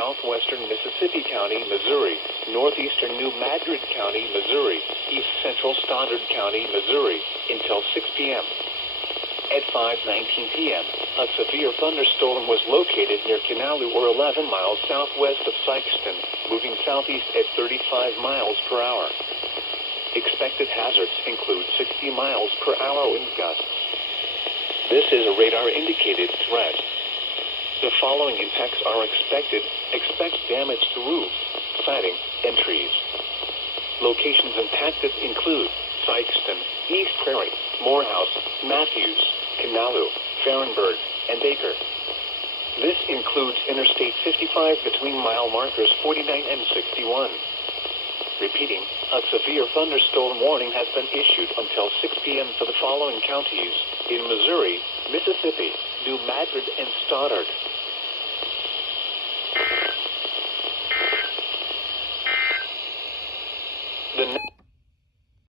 southwestern Mississippi County, Missouri, northeastern New Madrid County, Missouri, east central Stoddard County, Missouri, until 6 p.m. At 5:19 p.m., a severe thunderstorm was located near Kinalu, or 11 miles southwest of Sikeston, moving southeast at 35 miles per hour. Expected hazards include 60 miles per hour wind gusts. This is a radar-indicated threat. The following impacts are expected. Expect damage to roofs, siding, and trees. Locations impacted include Sikeston, East Prairie, Morehouse, Matthews, Kinalu, Farrenburg, and Baker. This includes Interstate 55 between mile markers 49 and 61. Repeating, a severe thunderstorm warning has been issued until 6 p.m. for the following counties in Missouri, Mississippi, New Madrid, and Stoddard.